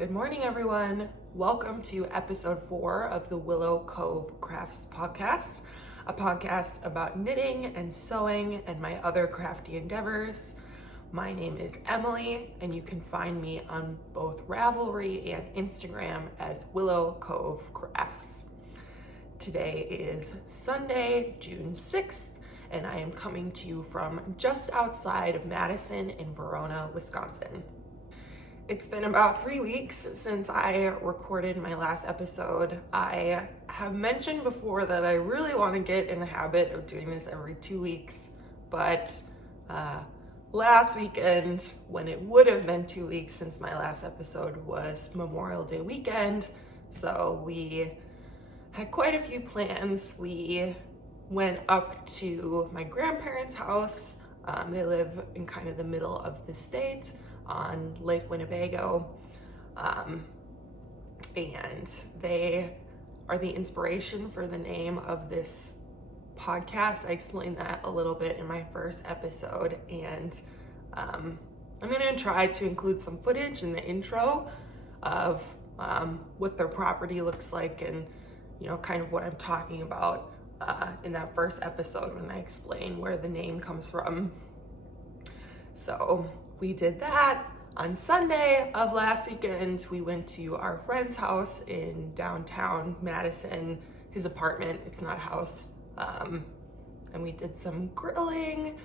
Good morning, everyone. Welcome to episode 4 of the Willow Cove Crafts podcast, a podcast about knitting and sewing and my other crafty endeavors. My name is Emily, and you can find me on both Ravelry and Instagram as Willow Cove Crafts. Today is Sunday, June 6th, and I am coming to you from just outside of Madison in Verona, Wisconsin. It's been about 3 weeks since I recorded my last episode. I have mentioned before that I really want to get in the habit of doing this every 2 weeks, but last weekend, when it would have been 2 weeks since my last episode, was Memorial Day weekend, so we had quite a few plans. We went up to my grandparents' house. They live in kind of the middle of the state on Lake Winnebago, and they are the inspiration for the name of this podcast. I explained that a little bit in my first episode, and I'm gonna try to include some footage in the intro of what their property looks like and kind of what I'm talking about in that first episode when I explain where the name comes from. So we did that. On Sunday of last weekend, we went to our friend's house in downtown Madison, his apartment, it's not a house, and we did some grilling,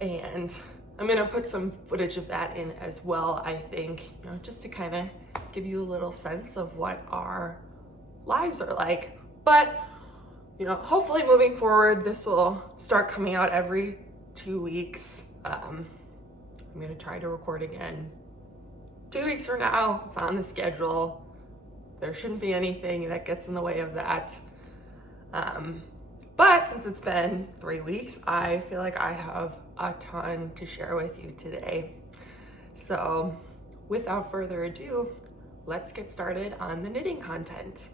and I'm gonna put some footage of that in as well, I think, just to kind of give you a little sense of what our lives are like. But, hopefully moving forward, this will start coming out every 2 weeks. I'm gonna try to record again 2 weeks from now. It's on the schedule. There shouldn't be anything that gets in the way of that. But since it's been 3 weeks, I feel like I have a ton to share with you today. So without further ado, let's get started on the knitting content.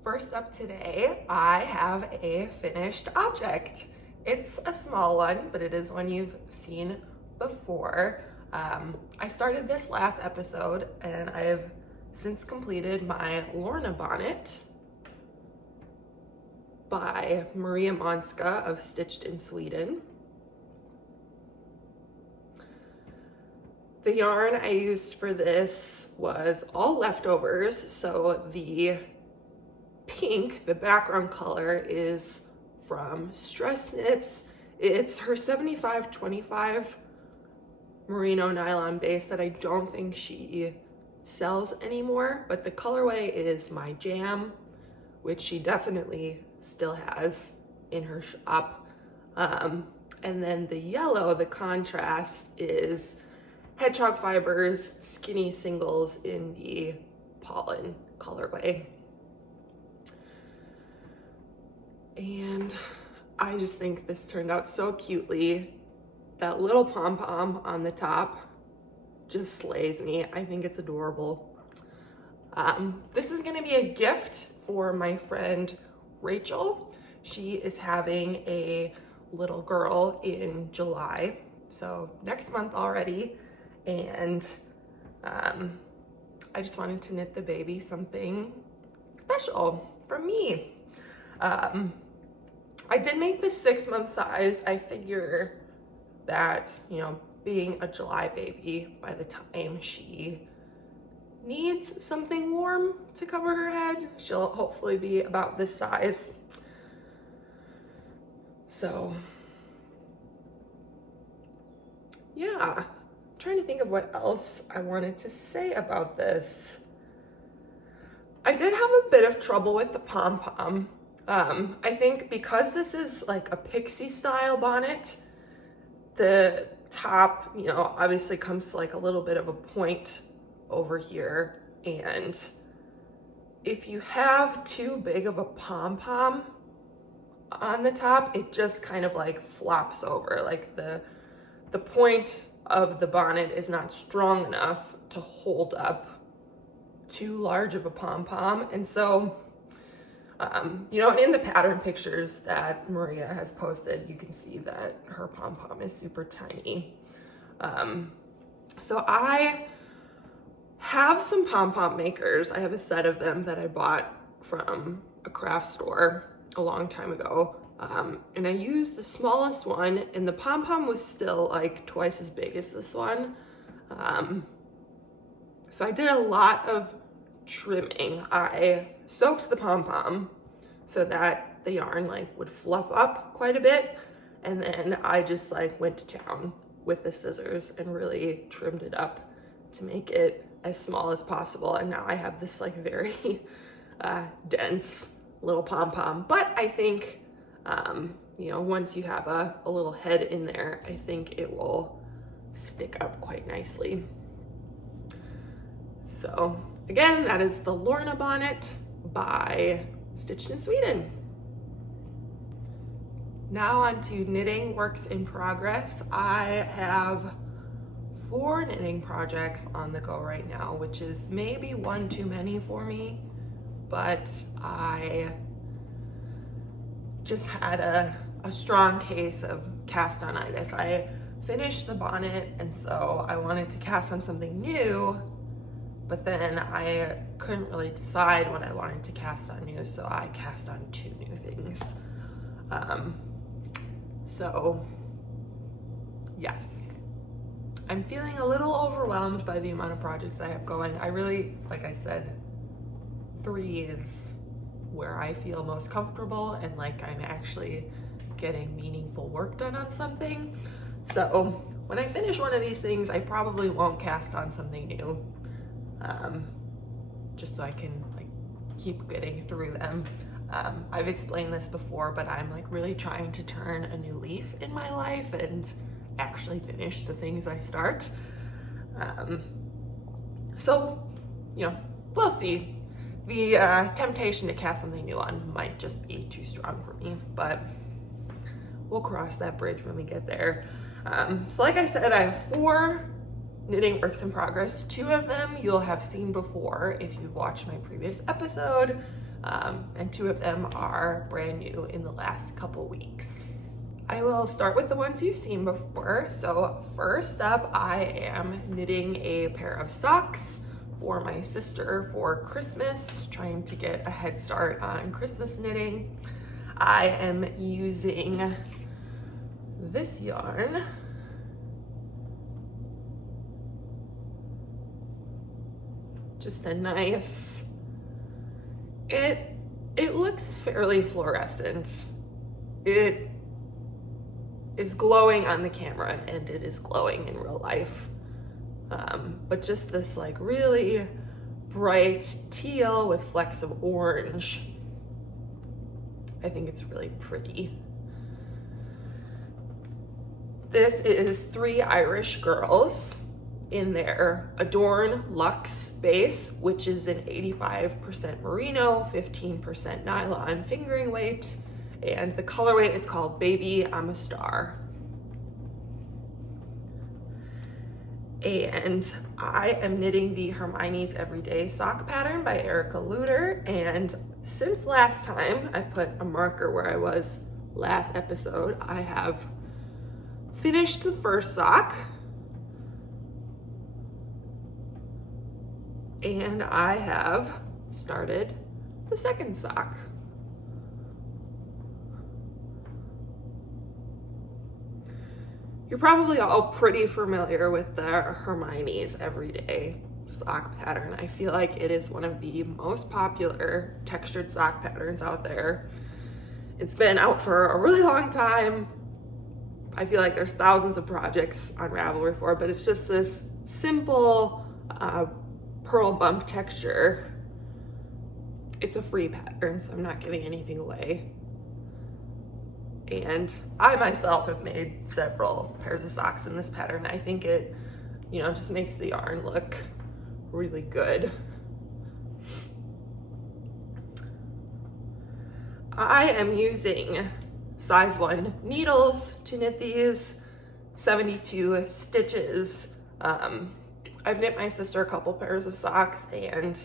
First up today, I have a finished object. It's a small one, but it is one you've seen before. I started this last episode, and I have since completed my Lorna bonnet by Maria Montzka of Stitched in Sweden. The yarn I used for this was all leftovers, so the pink, the background color, is from Stress Knits. It's her 75/25 merino nylon base that I don't think she sells anymore, but the colorway is my jam, which she definitely still has in her shop. And then the yellow, the contrast, is Hedgehog Fibres Skinny Singles in the Pollen colorway. And I just think this turned out so cutely. That little pom-pom on the top just slays me. I think it's adorable. This is gonna be a gift for my friend Rachel. She is having a little girl in July, so next month already. And I just wanted to knit the baby something special from me. I did make the 6-month size. I figure that, being a July baby, by the time she needs something warm to cover her head, she'll hopefully be about this size. So, yeah, I'm trying to think of what else I wanted to say about this. I did have a bit of trouble with the pom-pom. I think because this is like a pixie style bonnet, the top, obviously comes to like a little bit of a point over here. And if you have too big of a pom-pom on the top, it just kind of like flops over. Like the point of the bonnet is not strong enough to hold up too large of a pom-pom. And so, and in the pattern pictures that Maria has posted, you can see that her pom-pom is super tiny. So I have some Pom-Pom Makers. I have a set of them that I bought from a craft store a long time ago. And I used the smallest one, and the pom-pom was still like twice as big as this one. So I did a lot of trimming. I soaked the pom-pom so that the yarn like would fluff up quite a bit. And then I just like went to town with the scissors and really trimmed it up to make it as small as possible. And now I have this like very dense little pom-pom. But I think, you know, once you have a little head in there, I think it will stick up quite nicely. So again, that is the Lorna bonnet by Stitched in Sweden. Now on to knitting works in progress. I have 4 knitting projects on the go right now, which is maybe one too many for me, but I just had a strong case of cast-onitis. I finished the bonnet, and so I wanted to cast on something new, but then I couldn't really decide what I wanted to cast on new, so I cast on 2 new things. So yes, I'm feeling a little overwhelmed by the amount of projects I have going. I really, like I said, 3 is where I feel most comfortable and like I'm actually getting meaningful work done on something. So when I finish one of these things, I probably won't cast on something new, just so I can like keep getting through them. I've explained this before, but I'm like really trying to turn a new leaf in my life and actually finish the things I start. So, you know, we'll see. The temptation to cast something new on might just be too strong for me, but we'll cross that bridge when we get there. So like I said, I have 4 knitting works in progress. 2 of them you'll have seen before if you've watched my previous episode, and 2 of them are brand new in the last couple weeks. I will start with the ones you've seen before. So first up, I am knitting a pair of socks for my sister for Christmas, trying to get a head start on Christmas knitting. I am using this yarn. Just a nice, it looks fairly fluorescent. It is glowing on the camera and it is glowing in real life. But just this like really bright teal with flecks of orange. I think it's really pretty. This is 3 Irish girls in their Adorn Luxe base, which is an 85% merino, 15% nylon fingering weight, and the colorway is called Baby I'm a Star. And I am knitting the Hermione's Everyday Sock pattern by Lueder, and since last time I put a marker where I was last episode, I have finished the first sock, and I have started the second sock. You're probably all pretty familiar with the Hermione's Everyday Sock pattern. I feel like it is one of the most popular textured sock patterns out there. It's been out for a really long time. I feel like there's thousands of projects on Ravelry for it, but it's just this simple pearl bump texture. It's a free pattern, so I'm not giving anything away. And I myself have made several pairs of socks in this pattern. I think it, you know, just makes the yarn look really good. I am using size 1 needles to knit these, 72 stitches. I've knit my sister a couple pairs of socks, and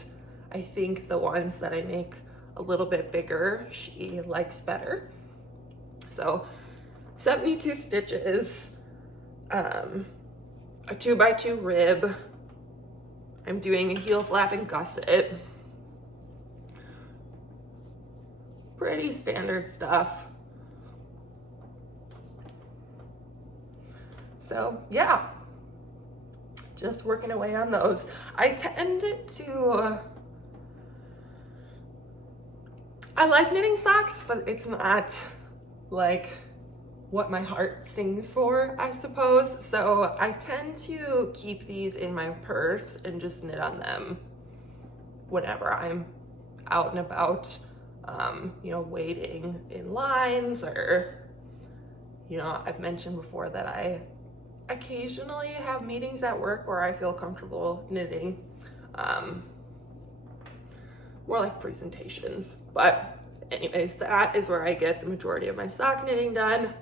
I think the ones that I make a little bit bigger, she likes better. So 72 stitches, a 2x2 rib, I'm doing a heel flap and gusset. Pretty standard stuff. So yeah, just working away on those. I tend to, I like knitting socks, but it's not like what my heart sings for, I suppose. So I tend to keep these in my purse and just knit on them whenever I'm out and about, you know, waiting in lines, or, you know, I've mentioned before that I occasionally have meetings at work where I feel comfortable knitting, more like presentations. But anyways, that is where I get the majority of my sock knitting done.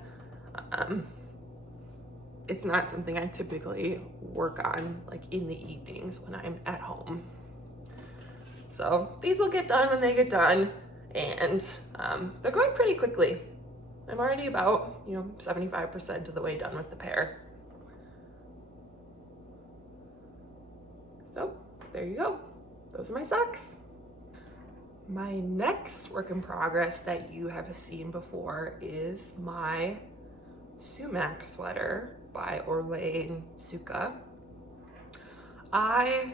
It's not something I typically work on like in the evenings when I'm at home. So these will get done when they get done, and they're going pretty quickly. I'm already about, you know, 75% of the way done with the pair. So there you go. Those are my socks. My next work in progress that you have seen before is my Sumac sweater by Orlane Sucche. I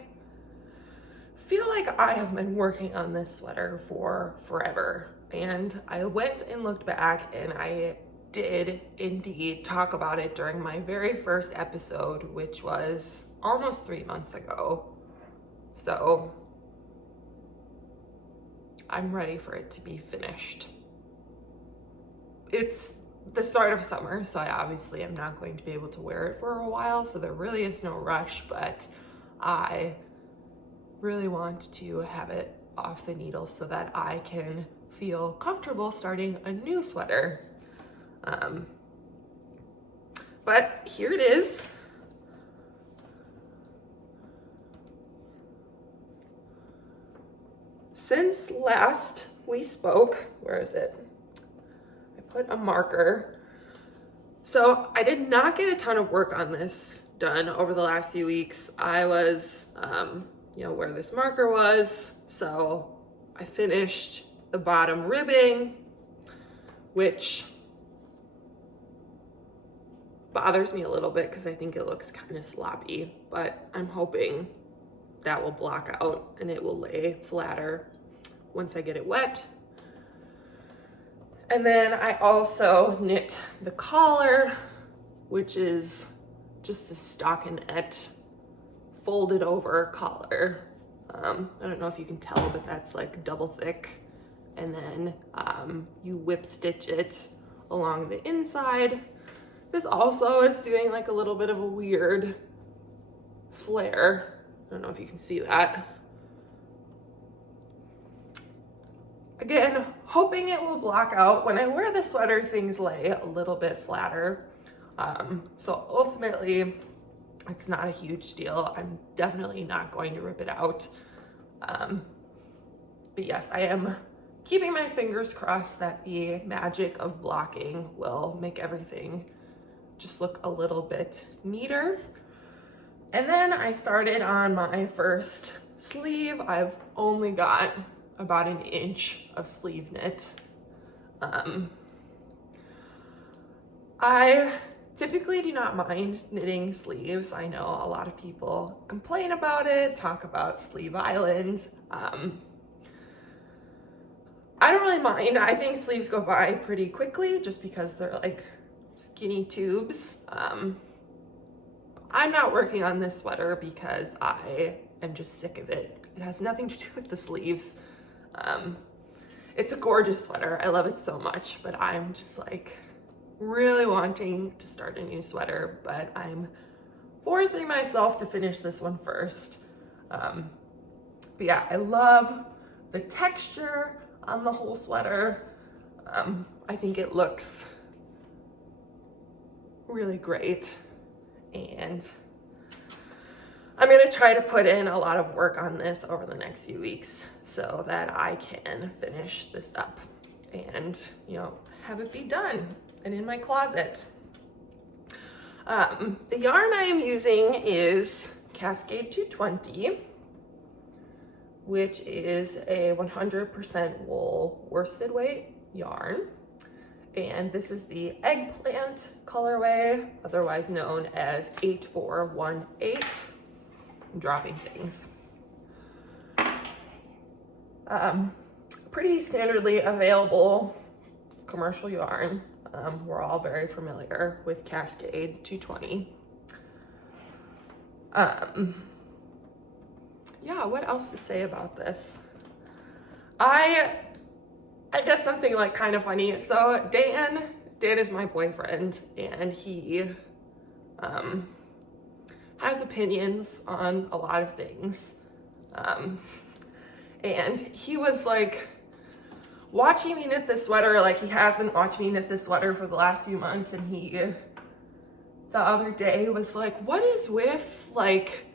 feel like I have been working on this sweater for forever, and I went and looked back, and I did indeed talk about it during my very first episode, which was almost 3 months ago. So I'm ready for it to be finished. It's the start of summer, so I obviously am not going to be able to wear it for a while, so there really is no rush, but I really want to have it off the needle so that I can feel comfortable starting a new sweater. But here it is. Since last we spoke, where is it? I put a marker. So I did not get a ton of work on this done over the last few weeks. I was, you know, where this marker was. So I finished the bottom ribbing, which bothers me a little bit because I think it looks kind of sloppy, but I'm hoping that will block out and it will lay flatter once I get it wet. And then I also knit the collar, which is just a stockinette folded over collar. I don't know if you can tell, but that's like double thick. And then you whip stitch it along the inside. This also is doing like a little bit of a weird flare. I don't know if you can see that. Again, hoping it will block out. When I wear the sweater, things lay a little bit flatter. So ultimately, it's not a huge deal. I'm definitely not going to rip it out. But yes, I am keeping my fingers crossed that the magic of blocking will make everything just look a little bit neater. And then I started on my first sleeve. I've only got about an inch of sleeve knit. I typically do not mind knitting sleeves. I know a lot of people complain about it, talk about Sleeve Island. I don't really mind. I think sleeves go by pretty quickly just because they're like skinny tubes. I'm not working on this sweater because I am just sick of it. It has nothing to do with the sleeves. It's a gorgeous sweater. I love it so much, but I'm just like really wanting to start a new sweater, but I'm forcing myself to finish this one first. But yeah, I love the texture on the whole sweater. I think it looks really great, and I'm gonna try to put in a lot of work on this over the next few weeks so that I can finish this up and, you know, have it be done and in my closet. The yarn I am using is Cascade 220. which is a 100% wool worsted weight yarn. And this is the Eggplant colorway, otherwise known as 8418. I'm dropping things. Pretty standardly available commercial yarn. We're all very familiar with Cascade 220. Yeah, what else to say about this? I guess something like kind of funny. So Dan is my boyfriend, and he has opinions on a lot of things. And he was like watching me knit this sweater, like he has been watching me knit this sweater for the last few months, and he the other day was like, what is with like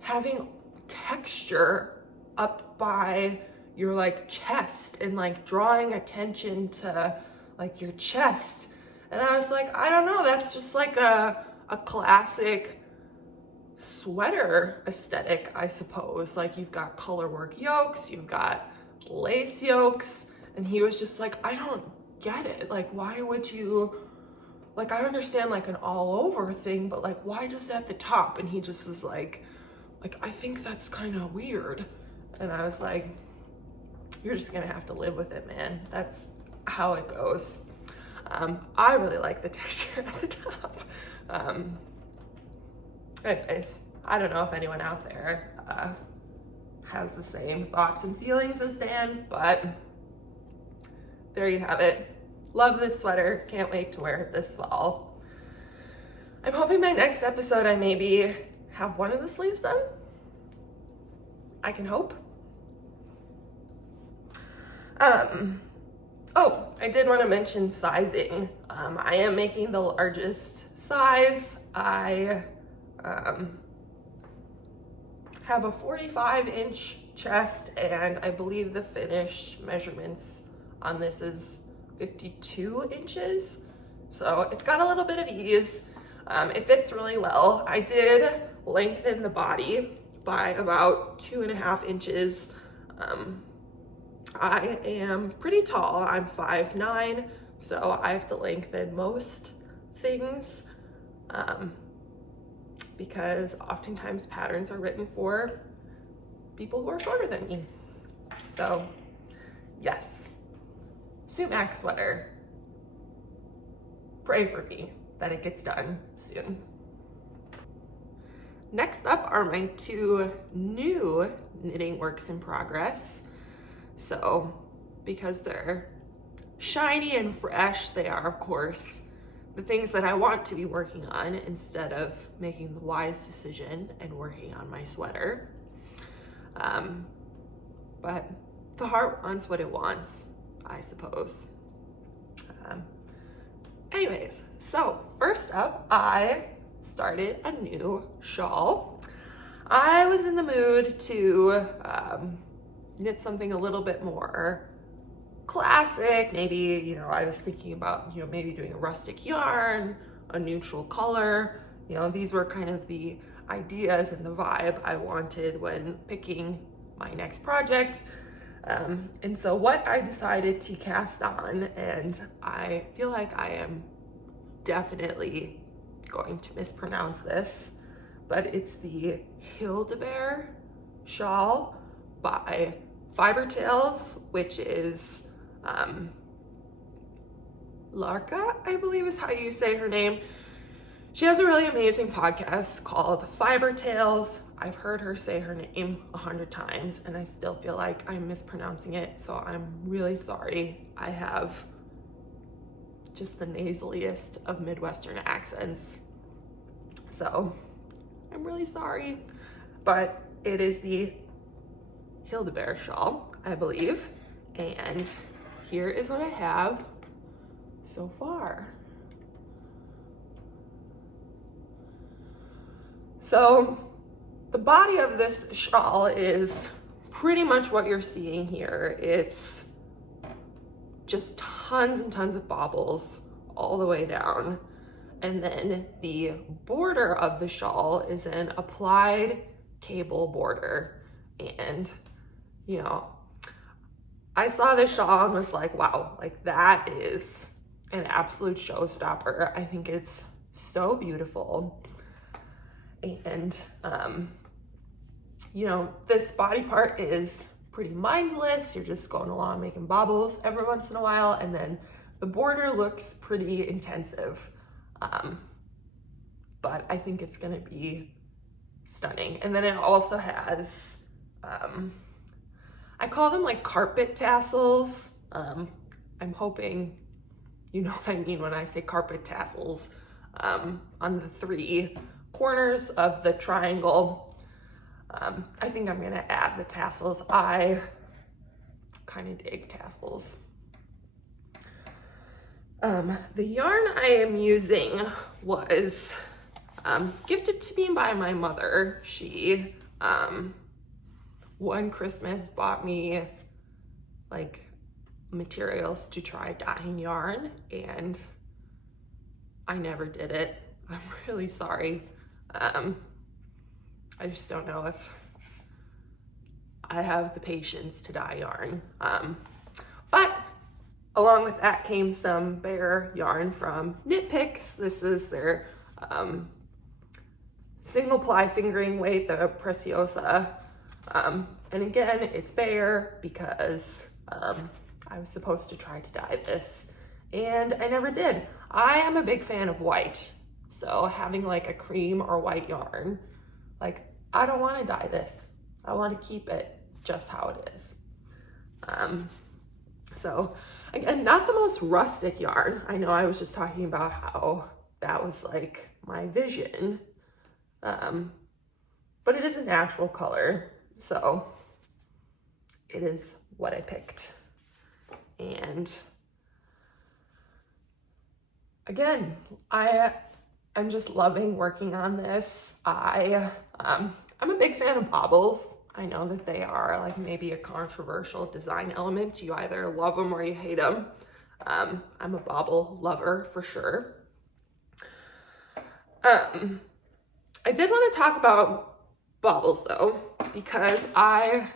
having texture up by your like chest and like drawing attention to like your chest? And I was like, I don't know, that's just like a classic sweater aesthetic, I suppose. Like you've got color work yokes, you've got lace yokes. And he was just like, I don't get it. Like, why would you, like, I understand like an all over thing, but like, why just at the top? And he just is like, I think that's kind of weird. And I was like, you're just gonna have to live with it, man. That's how it goes. I really like the texture at the top. Anyways, I don't know if anyone out there has the same thoughts and feelings as Dan, but there you have it. Love this sweater. Can't wait to wear it this fall. I'm hoping my next episode I maybe have one of the sleeves done. I can hope. Oh, I did want to mention sizing. I am making the largest size. I have a 45-inch chest, and I believe the finished measurements on this is 52 inches. So it's got a little bit of ease. It fits really well. I did lengthen the body by about 2.5 inches. I am pretty tall. I'm 5'9", so I have to lengthen most things because oftentimes patterns are written for people who are shorter than me. So yes, Sumac sweater. Pray for me that it gets done soon. Next up are my two new knitting works in progress. So because they're shiny and fresh, they are of course the things that I want to be working on instead of making the wise decision and working on my sweater. But the heart wants what it wants, I suppose. Anyways, so first up, I started a new shawl. I was in the mood to knit something a little bit more classic. Maybe, I was thinking about, maybe doing a rustic yarn, a neutral color. These were kind of the ideas and the vibe I wanted when picking my next project. And so what I decided to cast on, and I feel like I am definitely going to mispronounce this, but it's the Hyldebaer shawl by Fibres, which is Lorna, I believe is how you say her name. She has a really amazing podcast called Fiber Tales. I've heard her say her name 100 times and I still feel like I'm mispronouncing it, so I'm really sorry. I have just the nasaliest of Midwestern accents, so I'm really sorry. But it is the Hyldebaer shawl, I believe, and here is what I have so far. So the body of this shawl is pretty much what you're seeing here. It's just tons and tons of baubles all the way down. And then the border of the shawl is an applied cable border. And you know, I saw this shawl and was like, wow, like that is an absolute showstopper. I think it's so beautiful. And, you know, this body part is pretty mindless. You're just going along making baubles every once in a while. And then the border looks pretty intensive. But I think it's gonna be stunning. And then it also has, I call them like carpet tassels. I'm hoping you know what I mean when I say carpet tassels, on the 3 corners of the triangle. I think I'm gonna add the tassels. I kind of dig tassels. The yarn I am using was gifted to me by my mother. She, one Christmas, bought me like materials to try dyeing yarn, and I never did it. I'm really sorry. I just don't know if I have the patience to dye yarn. But along with that came some Bear yarn from Knit Picks. This is their single ply fingering weight, the Preciosa. And again, it's Bear because I was supposed to try to dye this and I never did. I am a big fan of white. So having like a cream or white yarn, like I don't want to dye this. I want to keep it just how it is. So again, not the most rustic yarn. I know I was just talking about how that was like my vision. But it is a natural color. So it is what I picked. And again, I'm just loving working on this. I'm a big fan of baubles. I know that they are like maybe a controversial design element. You either love them or you hate them. I'm a bauble lover for sure. I did want to talk about baubles though, because I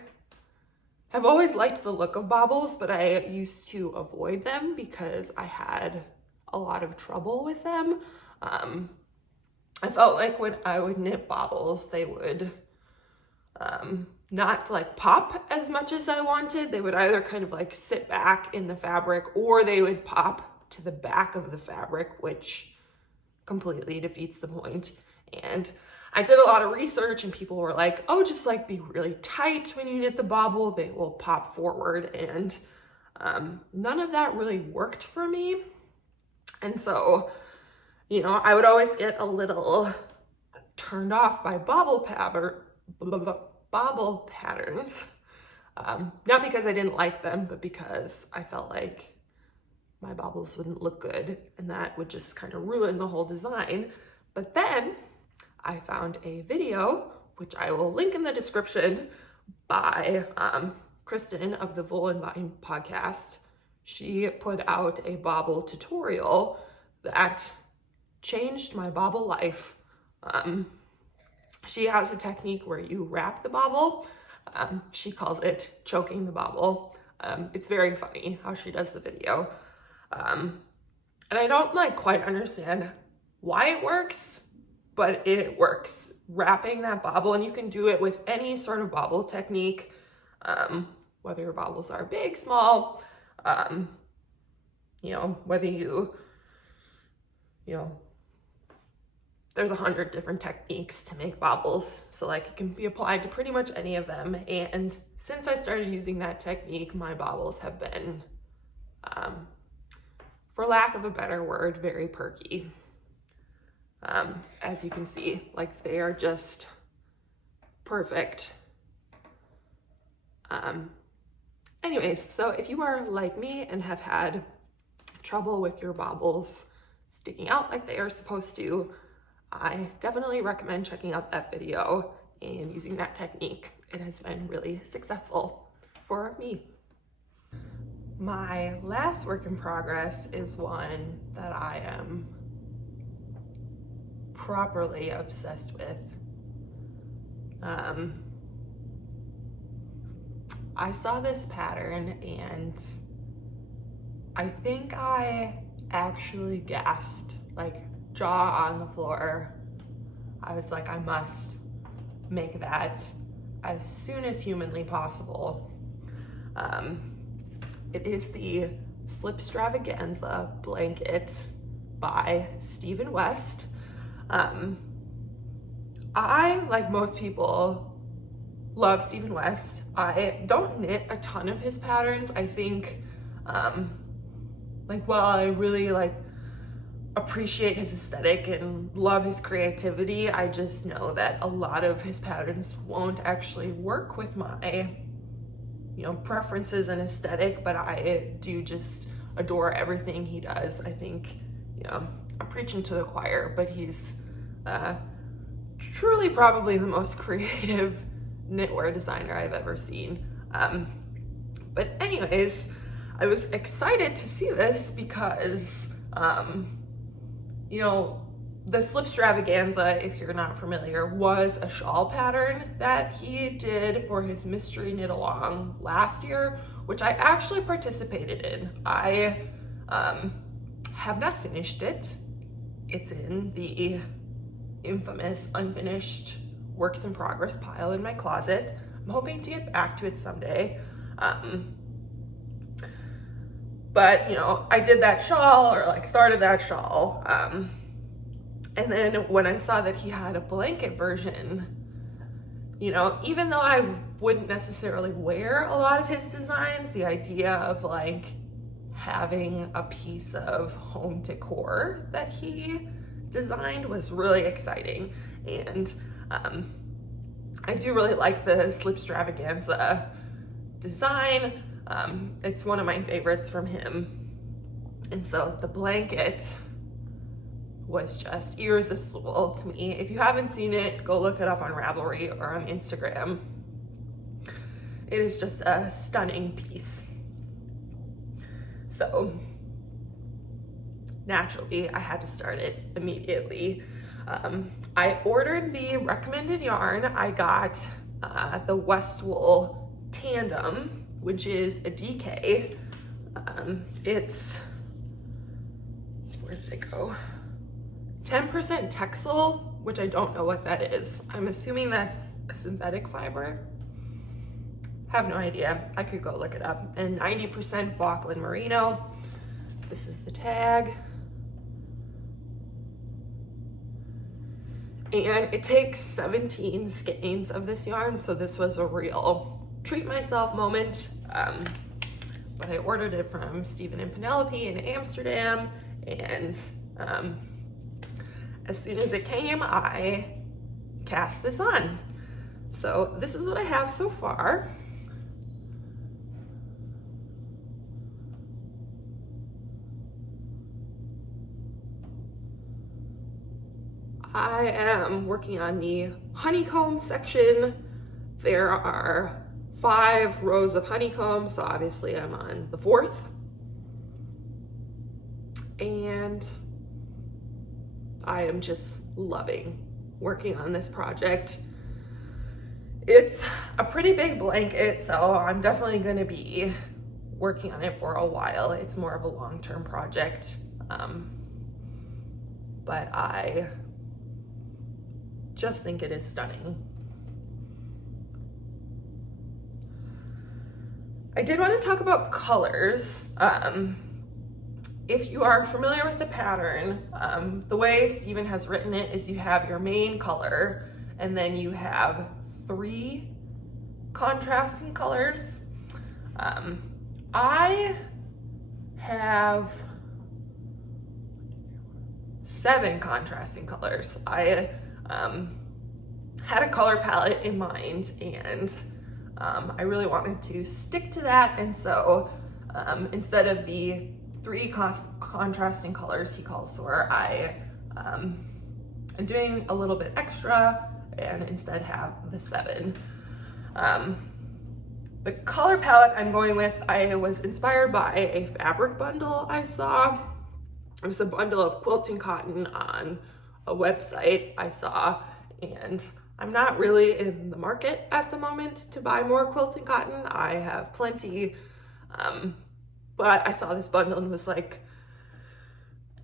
have always liked the look of baubles, but I used to avoid them because I had a lot of trouble with them. I felt like when I would knit baubles, they would not like pop as much as I wanted. They would either kind of like sit back in the fabric or they would pop to the back of the fabric, which completely defeats the point. And I did a lot of research and people were like, oh, just like be really tight when you knit the bauble, they will pop forward. And none of that really worked for me. And so, you know, I would always get a little turned off by bauble patterns. Not because I didn't like them, but because I felt like my baubles wouldn't look good and that would just kind of ruin the whole design. But then I found a video, which I will link in the description, by Kirsten of the Wool and Vine podcast. She put out a bauble tutorial that changed my bauble life. She has a technique where you wrap the bauble. She calls it choking the bauble. It's very funny how she does the video. And I don't like quite understand why it works, but it works. Wrapping that bauble, and you can do it with any sort of bauble technique, whether your baubles are big, small, you know, whether you know, there's 100 different techniques to make baubles. So like it can be applied to pretty much any of them. And since I started using that technique, my baubles have been, for lack of a better word, very perky. As you can see, like they are just perfect. Anyways, so if you are like me and have had trouble with your baubles sticking out like they are supposed to, I definitely recommend checking out that video and using that technique. It has been really successful for me. My last work in progress is one that I am properly obsessed with. I saw this pattern and I think I actually gasped, like jaw on the floor. I was like, I must make that as soon as humanly possible. It is the Slipstravaganza blanket by Stephen West. I, like most people, love Stephen West. I don't knit a ton of his patterns. I think, while I really appreciate his aesthetic and love his creativity, I just know that a lot of his patterns won't actually work with my, preferences and aesthetic, but I do just adore everything he does. I think, I'm preaching to the choir, but he's truly probably the most creative knitwear designer I've ever seen. But anyways, I was excited to see this because, the Slipstravaganza, if you're not familiar, was a shawl pattern that he did for his mystery knit along last year, which I actually participated in. I have not finished it. It's in the infamous unfinished works in progress pile in my closet. I'm hoping to get back to it someday. But I did that shawl, or started that shawl. And then when I saw that he had a blanket version, even though I wouldn't necessarily wear a lot of his designs, the idea of having a piece of home decor that he designed was really exciting. And I do really like the Slipstravaganza design. It's one of my favorites from him. And so the blanket was just irresistible to me. If you haven't seen it, go look it up on Ravelry or on Instagram. It is just a stunning piece. So naturally, I had to start it immediately. I ordered the recommended yarn. I got the Westwool Tandem, which is a DK. It's, where did it go? 10% Texel, which I don't know what that is. I'm assuming that's a synthetic fiber. Have no idea. I could go look it up. And 90% Falkland Merino. This is the tag. And it takes 17 skeins of this yarn, so this was a real treat myself moment. But I ordered it from Stephen and Penelope in Amsterdam, and as soon as it came, I cast this on. So this is what I have so far. I am working on the honeycomb section. There are 5 rows of honeycomb, so obviously I'm on the 4th. And I am just loving working on this project. It's a pretty big blanket, so I'm definitely going to be working on it for a while. It's more of a long-term project, but I just think it is stunning. I did want to talk about colors. If you are familiar with the pattern, the way Stephen has written it is you have your main color and then you have 3 contrasting colors. I have 7 contrasting colors. I had a color palette in mind, and I really wanted to stick to that, and so instead of the 3 contrasting colors he calls for, I am doing a little bit extra and instead have the 7. The color palette I'm going with, I was inspired by a fabric bundle I saw. It was a bundle of quilting cotton on a website I saw, and I'm not really in the market at the moment to buy more quilting cotton. I have plenty, but I saw this bundle and was like,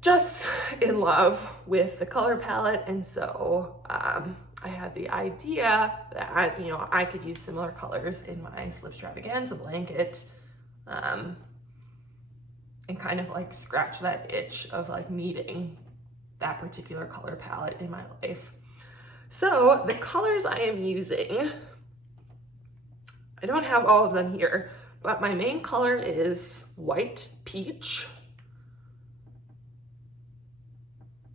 just in love with the color palette. And so I had the idea that, you know, I could use similar colors in my Slipstravaganza blanket, and kind of like scratch that itch of like needing that particular color palette in my life. So the colors I am using, I don't have all of them here, but my main color is white peach,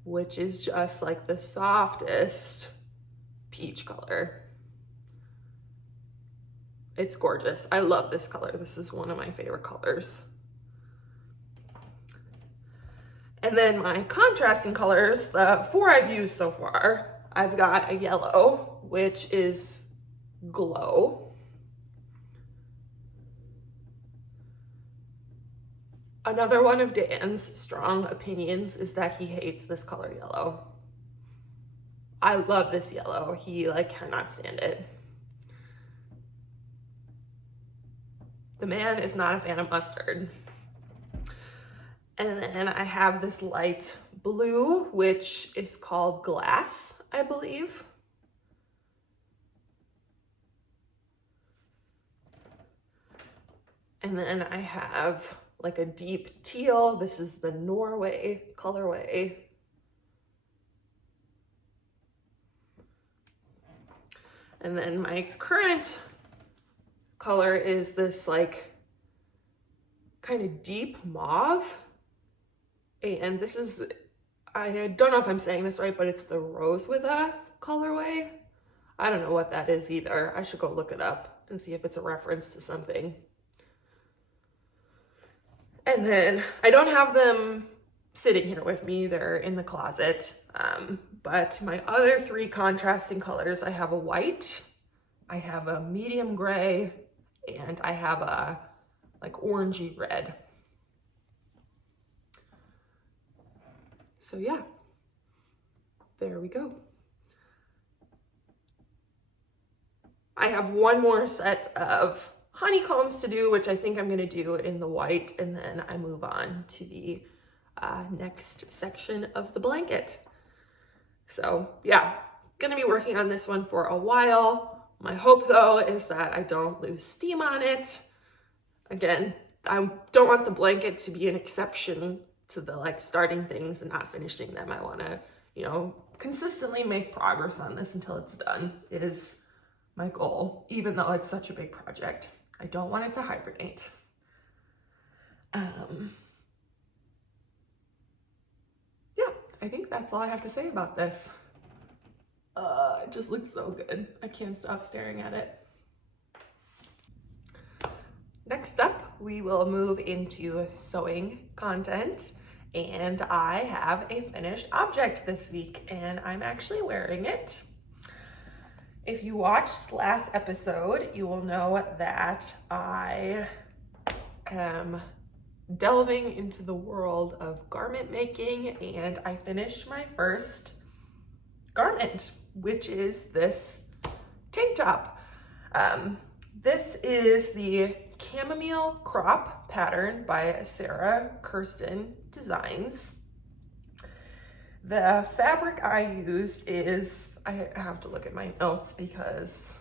which is just like the softest peach color. It's gorgeous. I love this color. This is one of my favorite colors. And then my contrasting colors, the 4 I've used so far, I've got a yellow, which is Glow. Another one of Dan's strong opinions is that he hates this color yellow. I love this yellow. He like cannot stand it. The man is not a fan of mustard. And then I have this light blue, which is called Glass, I believe. And then I have like a deep teal. This is the Norway colorway. And then my current color is this like kind of deep mauve. And this is, I don't know if I'm saying this right, but it's the Rose with a colorway. I don't know what that is either. I should go look it up and see if it's a reference to something. And then I don't have them sitting here with me. They're in the closet. But my other 3 contrasting colors, I have a white, I have a medium gray, and I have a like orangey red. So yeah, there we go. I have one more set of honeycombs to do, which I think I'm gonna do in the white, and then I move on to the next section of the blanket. So yeah, gonna be working on this one for a while. My hope though is that I don't lose steam on it. Again, I don't want the blanket to be an exception to the like starting things and not finishing them. I wanna, you know, consistently make progress on this until it's done is my goal, even though it's such a big project. I don't want it to hibernate. Yeah, I think that's all I have to say about this. It just looks so good. I can't stop staring at it. Next up, we will move into sewing content, and I have a finished object this week, and I'm actually wearing it. If you watched last episode, you will know that I am delving into the world of garment making, and I finished my first garment, which is this tank top. This is the Chamomile crop pattern by Sarah Kirsten Designs. The fabric I used is, I have to look at my notes because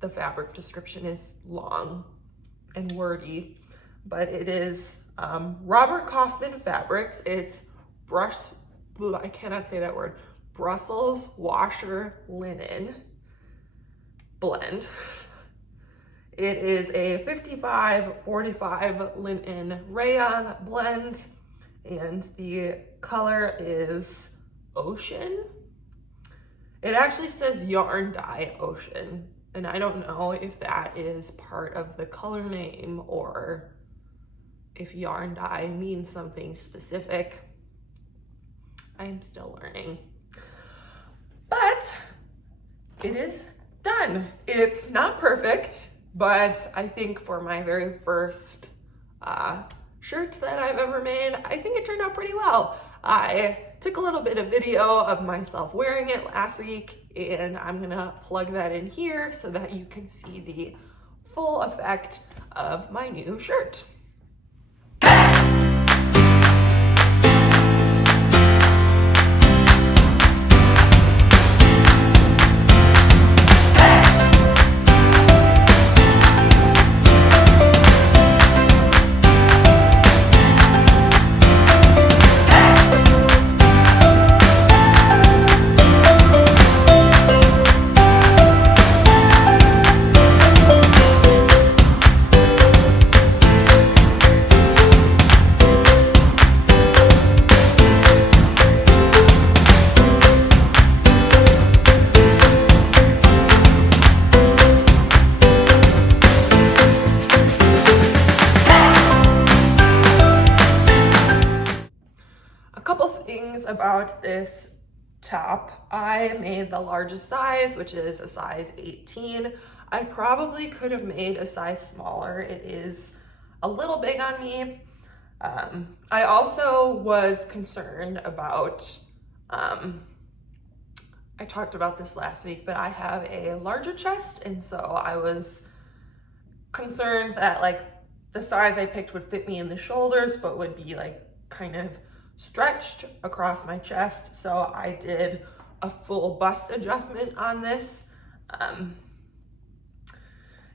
the fabric description is long and wordy, but it is Robert Kaufman Fabrics. It's I cannot say that word, Brussels washer linen blend. It is a 55-45 linen rayon blend, and the color is Ocean. It actually says yarn dye Ocean, and I don't know if that is part of the color name or if yarn dye means something specific. I am still learning. But it is done. It's not perfect, but I think for my very first shirt that I've ever made, I think it turned out pretty well. I took a little bit of video of myself wearing it last week, and I'm gonna plug that in here so that you can see the full effect of my new shirt. About this top, I made the largest size, which is a size 18. I probably could have made a size smaller. It is a little big on me. I also was concerned about, I talked about this last week, but I have a larger chest, and so I was concerned that like the size I picked would fit me in the shoulders, but would be like kind of stretched across my chest. So I did a full bust adjustment on this.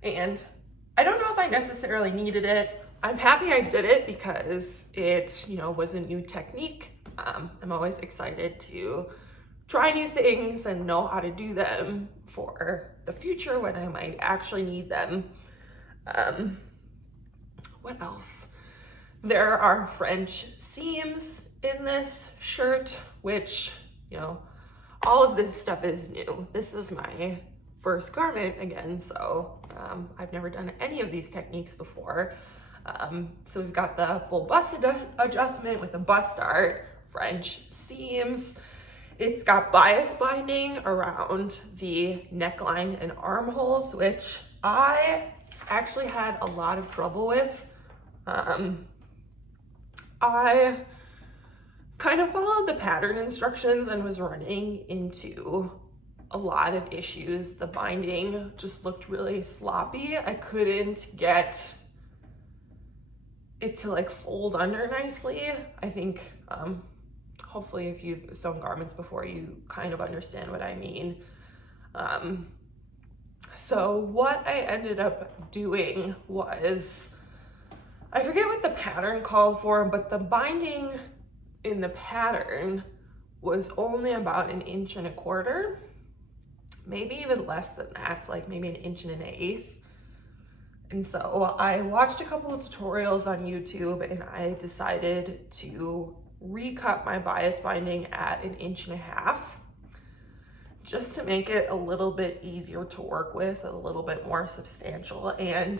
And I don't know if I necessarily needed it. I'm happy I did it because it, was a new technique. I'm always excited to try new things and know how to do them for the future when I might actually need them. What else? There are French seams in this shirt, which, all of this stuff is new. This is my first garment again, so I've never done any of these techniques before. So we've got the full bust adjustment with the bust art, French seams. It's got bias binding around the neckline and armholes, which I actually had a lot of trouble with. I kind of followed the pattern instructions and was running into a lot of issues. The binding just looked really sloppy. I couldn't get it to like fold under nicely. I think hopefully if you've sewn garments before, you kind of understand what I mean. So what I ended up doing was, I forget what the pattern called for, but the binding in the pattern was only about 1.25 inches, maybe even less than that, like maybe 1.1 inches. And so I watched a couple of tutorials on YouTube, and I decided to recut my bias binding at 1.5 inches, just to make it a little bit easier to work with, a little bit more substantial. And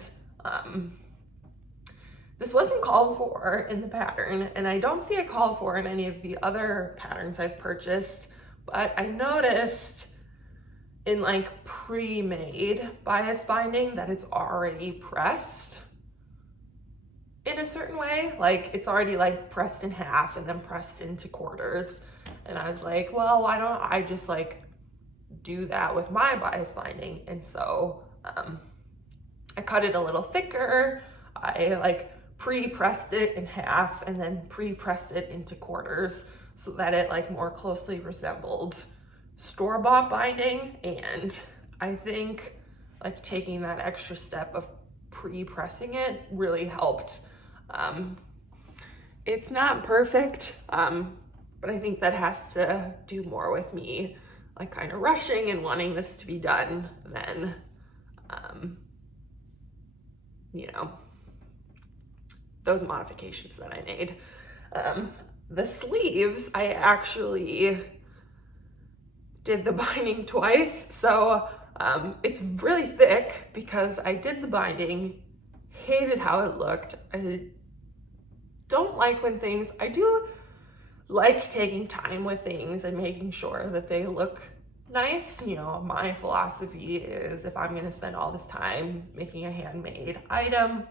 this wasn't called for in the pattern, and I don't see it called for in any of the other patterns I've purchased, but I noticed in like pre-made bias binding that it's already pressed in a certain way. Like it's already like pressed in half and then pressed into quarters. And I was like, well, why don't I just like do that with my bias binding? And so I cut it a little thicker. I like pre-pressed it in half and then pre-pressed it into quarters so that it like more closely resembled store-bought binding. And I think like taking that extra step of pre-pressing it really helped. It's not perfect, but I think that has to do more with me like kind of rushing and wanting this to be done than those modifications that I made. The sleeves, I actually did the binding twice. So it's really thick because I did the binding, hated how it looked. I don't like when things, I do like taking time with things and making sure that they look nice. My philosophy is if I'm gonna spend all this time making a handmade item,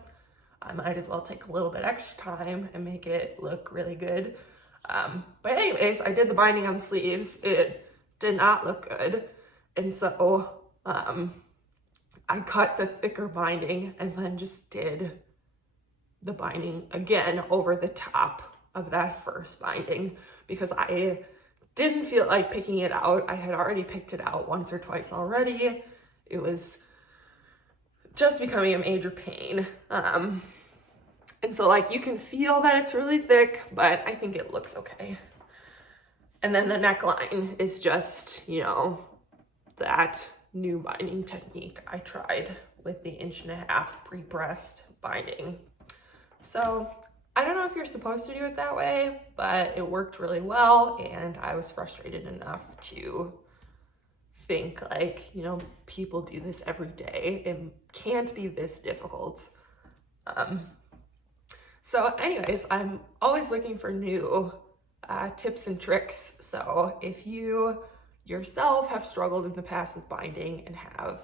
I might as well take a little bit extra time and make it look really good. But anyways, I did the binding on the sleeves. It did not look good. And so I cut the thicker binding and then just did the binding again over the top of that first binding because I didn't feel like picking it out. I had already picked it out once or twice already. It was just becoming a major pain. And so like you can feel that it's really thick, but I think it looks okay. And then the neckline is just, you know, that new binding technique I tried with the 1.5 inch pre-pressed binding. So I don't know if you're supposed to do it that way, but it worked really well. And I was frustrated enough to think like, you know, people do this every day. It can't be this difficult. So anyways, I'm always looking for new tips and tricks. So if you yourself have struggled in the past with binding and have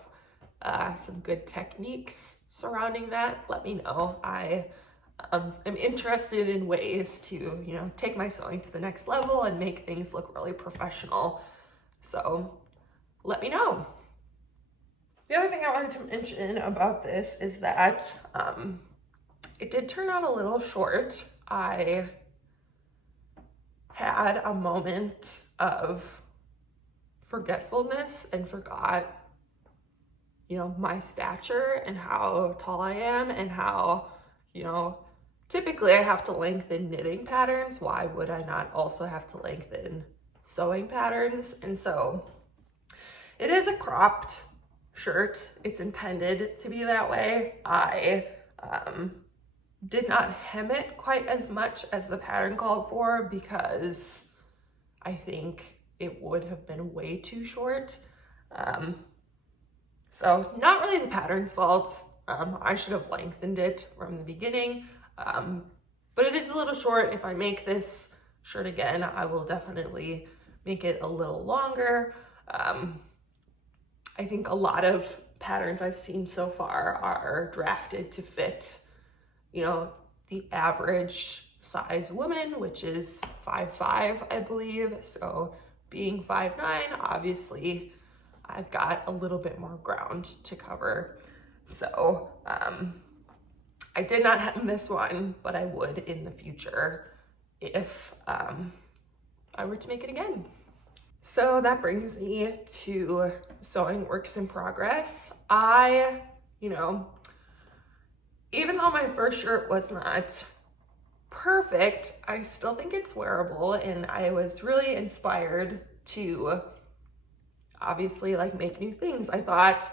some good techniques surrounding that, let me know. I am interested in ways to, you know, take my sewing to the next level and make things look really professional. So let me know. The other thing I wanted to mention about this is that it did turn out a little short. I had a moment of forgetfulness and forgot, you know, my stature and how tall I am and how, you know, typically I have to lengthen knitting patterns. Why would I not also have to lengthen sewing patterns? And so it is a cropped shirt. It's intended to be that way. I did not hem it quite as much as the pattern called for because I think it would have been way too short. So not really the pattern's fault. I should have lengthened it from the beginning, but it is a little short. If I make this shirt again, I will definitely make it a little longer. I think a lot of patterns I've seen so far are drafted to fit, you know, the average size woman, which is 5'5", I believe. So being 5'9", obviously I've got a little bit more ground to cover. So I did not hem this one, but I would in the future if I were to make it again. So that brings me to sewing works in progress. You know, even though my first shirt was not perfect, I still think it's wearable, and I was really inspired to obviously like make new things. I thought,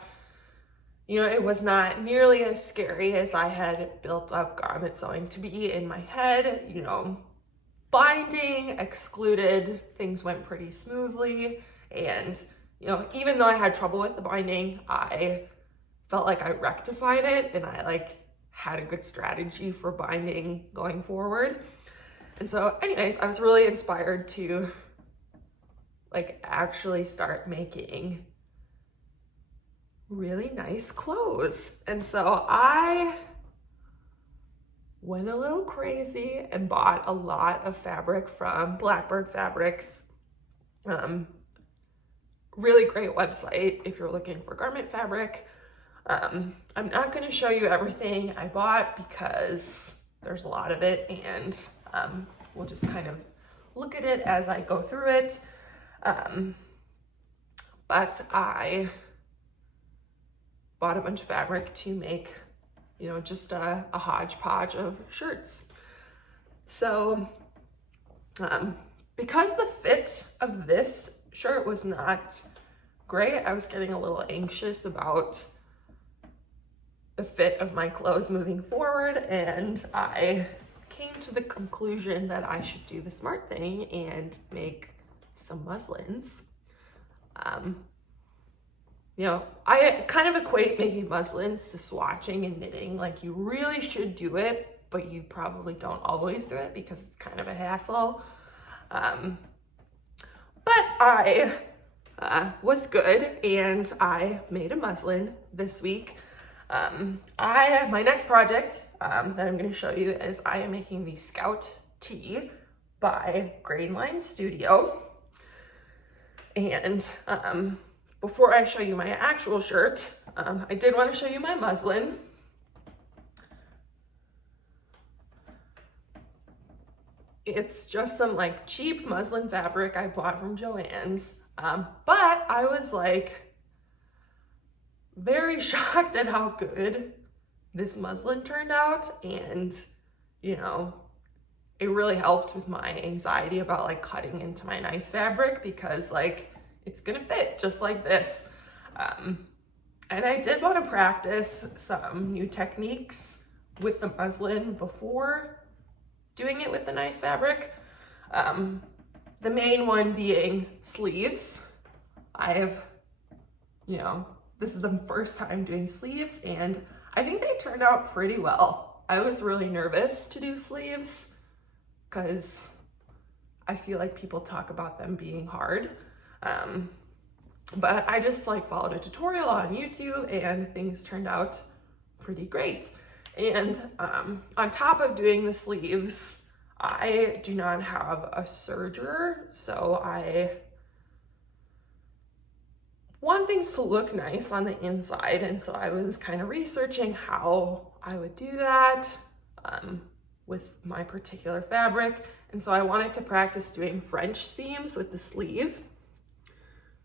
you know, it was not nearly as scary as I had built up garment sewing to be in my head. You know, binding excluded, things went pretty smoothly, and you know, even though I had trouble with the binding, I felt like I rectified it and I like had a good strategy for binding going forward. And so anyways, I was really inspired to like actually start making really nice clothes. And so I went a little crazy and bought a lot of fabric from Blackbird Fabrics. Really great website if you're looking for garment fabric. I'm not going to show you everything I bought because there's a lot of it, and we'll just kind of look at it as I go through it. But I bought a bunch of fabric to make, you know, just a hodgepodge of shirts. So because the fit of this shirt was not great, I was getting a little anxious about the fit of my clothes moving forward, and I came to the conclusion that I should do the smart thing and make some muslins. You know, I kind of equate making muslins to swatching and knitting. Like, you really should do it, but you probably don't always do it because it's kind of a hassle. But I was good, and I made a muslin this week. My next project that I'm going to show you is I am making the Scout tee by Grainline Studio. And before I show you my actual shirt, I did want to show you my muslin. It's just some like cheap muslin fabric I bought from Joann's, but I was like very shocked at how good this muslin turned out. And you know, it really helped with my anxiety about like cutting into my nice fabric, because like it's gonna fit just like this. And I did want to practice some new techniques with the muslin before doing it with the nice fabric. The main one being sleeves. This is the first time doing sleeves, and I think they turned out pretty well. I was really nervous to do sleeves because I feel like people talk about them being hard. But I just like followed a tutorial on YouTube and things turned out pretty great. And on top of doing the sleeves, I do not have a serger, so I want things to look nice on the inside. And so I was kind of researching how I would do that with my particular fabric. And so I wanted to practice doing French seams with the sleeve,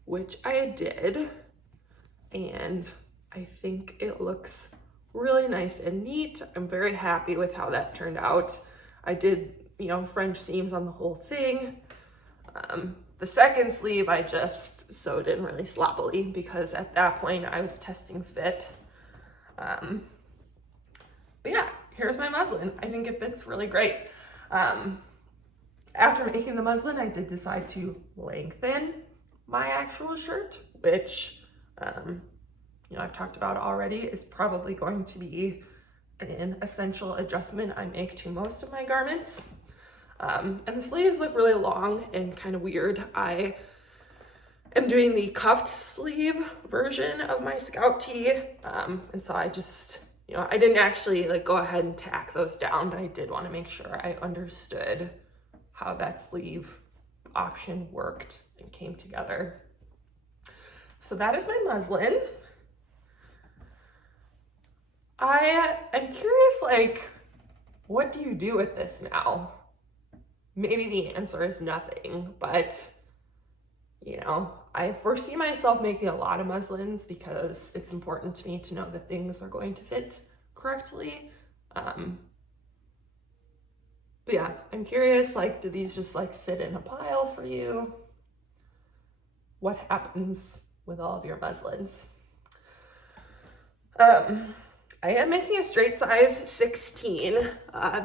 which I did. And I think it looks really nice and neat. I'm very happy with how that turned out. I did, French seams on the whole thing. The second sleeve I just sewed in really sloppily because at that point I was testing fit. But yeah, here's my muslin. I think it fits really great. After making the muslin, I did decide to lengthen my actual shirt, which I've talked about already, is probably going to be an essential adjustment I make to most of my garments. And the sleeves look really long and kind of weird. I am doing the cuffed sleeve version of my Scout tee. And so I just, I didn't actually go ahead and tack those down, but I did want to make sure I understood how that sleeve option worked and came together. So that is my muslin. I am curious, what do you do with this now? Maybe the answer is nothing, but I foresee myself making a lot of muslins because it's important to me to know that things are going to fit correctly. But yeah, I'm curious, do these just sit in a pile for you? What happens with all of your muslins? I am making a straight size 16.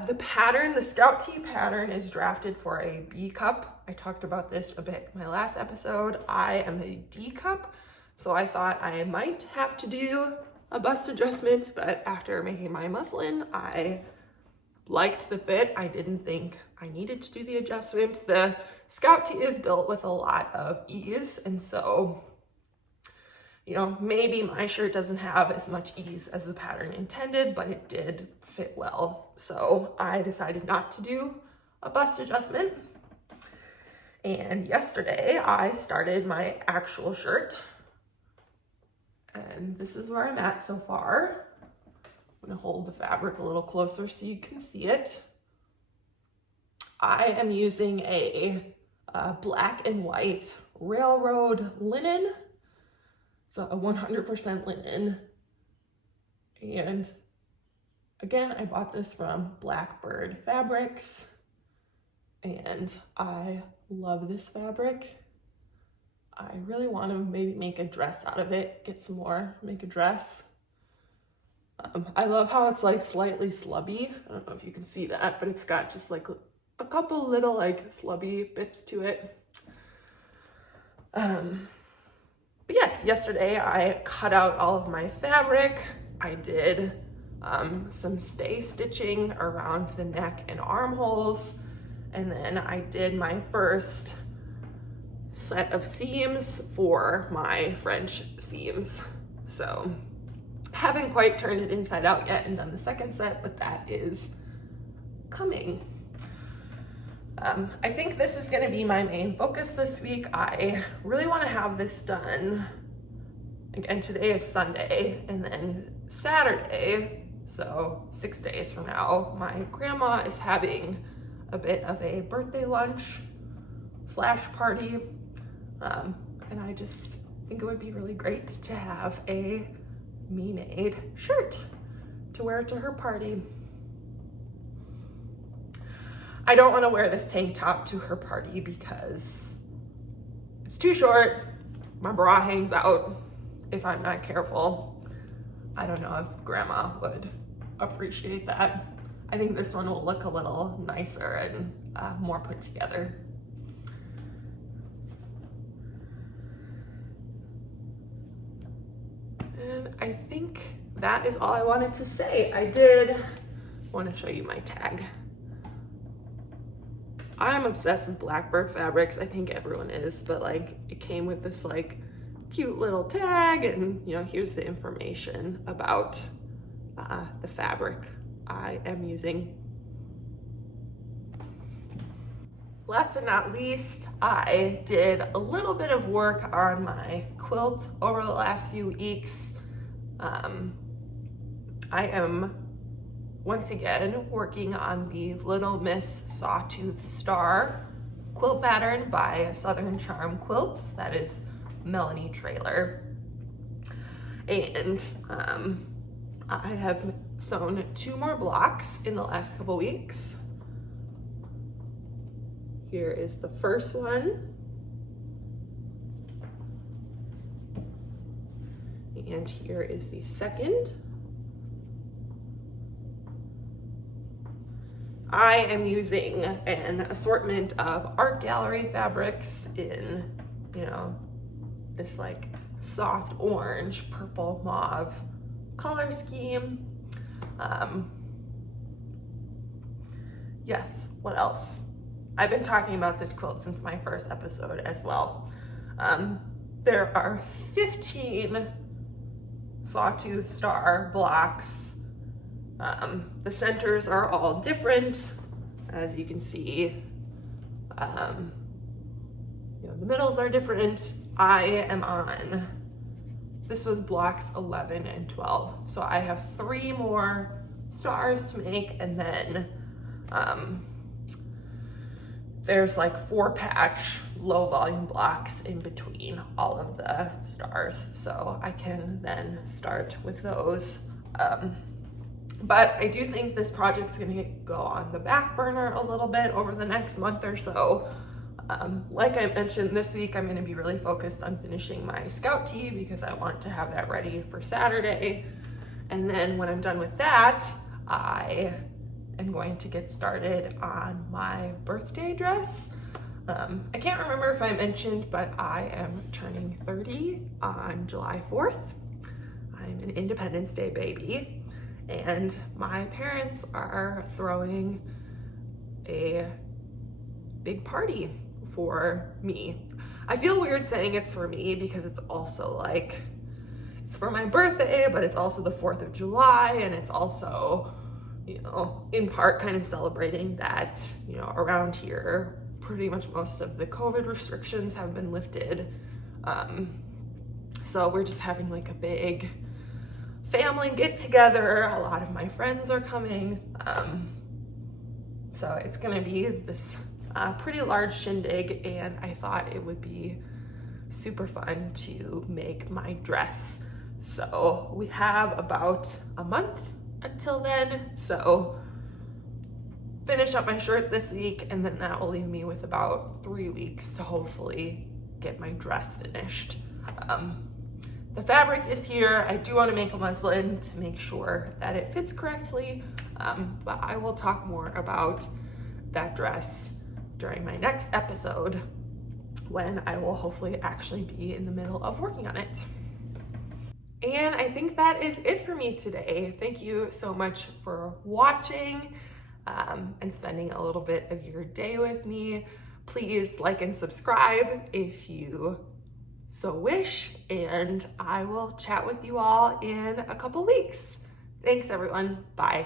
The pattern, the Scout tee pattern, is drafted for a B cup. I talked about this a bit in my last episode. I am a D cup, so I thought I might have to do a bust adjustment, but after making my muslin, I liked the fit. I didn't think I needed to do the adjustment. The Scout tee is built with a lot of ease, and so maybe my shirt doesn't have as much ease as the pattern intended, but it did fit well. So I decided not to do a bust adjustment. And yesterday I started my actual shirt. And this is where I'm at so far. I'm gonna hold the fabric a little closer so you can see it. I am using a black and white railroad linen. It's a 100% linen. And again, I bought this from Blackbird Fabrics, and I love this fabric. I really want to maybe make a dress out of it, get some more, make a dress. I love how it's slightly slubby. I don't know if you can see that, but it's got just a couple little slubby bits to it. But yes, yesterday I cut out all of my fabric. I did some stay stitching around the neck and armholes. And then I did my first set of seams for my French seams. So haven't quite turned it inside out yet and done the second set, but that is coming. I think this is gonna be my main focus this week. I really wanna have this done. Again, today is Sunday, and then Saturday, so 6 days from now, my grandma is having a bit of a birthday lunch / party. And I just think it would be really great to have a me-made shirt to wear to her party. I don't want to wear this tank top to her party because it's too short. My bra hangs out if I'm not careful. I don't know if grandma would appreciate that. I think this one will look a little nicer and more put together. And I think that is all I wanted to say. I did want to show you my tag. I'm obsessed with Blackbird fabrics. I think everyone is, but like it came with this like cute little tag, and you know, here's the information about the fabric I am using. Last but not least, I did a little bit of work on my quilt over the last few weeks. I am once again working on the Little Miss Sawtooth Star quilt pattern by Southern Charm Quilts. That is Melanie Traylor. And I have sewn 2 more blocks in the last couple weeks. Here is the first one. And here is the second. I am using an assortment of art gallery fabrics in, you know, this like soft orange, purple, mauve color scheme. Yes, what else? I've been talking about this quilt since my first episode as well. There are 15 Sawtooth Star blocks. The centers are all different, as you can see. You know, the middles are different. I am on, this was blocks 11 and 12. So I have 3 more stars to make, and then there's like 4 patch low volume blocks in between all of the stars. So I can then start with those. But I do think this project's gonna go on the back burner a little bit over the next month or so. Like I mentioned, this week I'm gonna be really focused on finishing my scout tee because I want to have that ready for Saturday. And then when I'm done with that, I am going to get started on my birthday dress. I can't remember if I mentioned, but I am turning 30 on July 4th. I'm an Independence Day baby. And my parents are throwing a big party for me. I feel weird saying it's for me because it's also like, it's for my birthday, but it's also the 4th of July, and it's also, you know, in part kind of celebrating that, you know, around here, pretty much most of the COVID restrictions have been lifted. So we're just having like a big family get together. A lot of my friends are coming. So it's gonna be this pretty large shindig, and I thought it would be super fun to make my dress. So we have about a month until then. So finish up my shirt this week, and then that will leave me with about 3 weeks to hopefully get my dress finished. The fabric is here. I do want to make a muslin to make sure that it fits correctly, but I will talk more about that dress during my next episode when I will hopefully actually be in the middle of working on it. And I think that is it for me today. Thank you so much for watching and spending a little bit of your day with me. Please like and subscribe if you so wish, and I will chat with you all in a couple weeks. Thanks everyone, bye.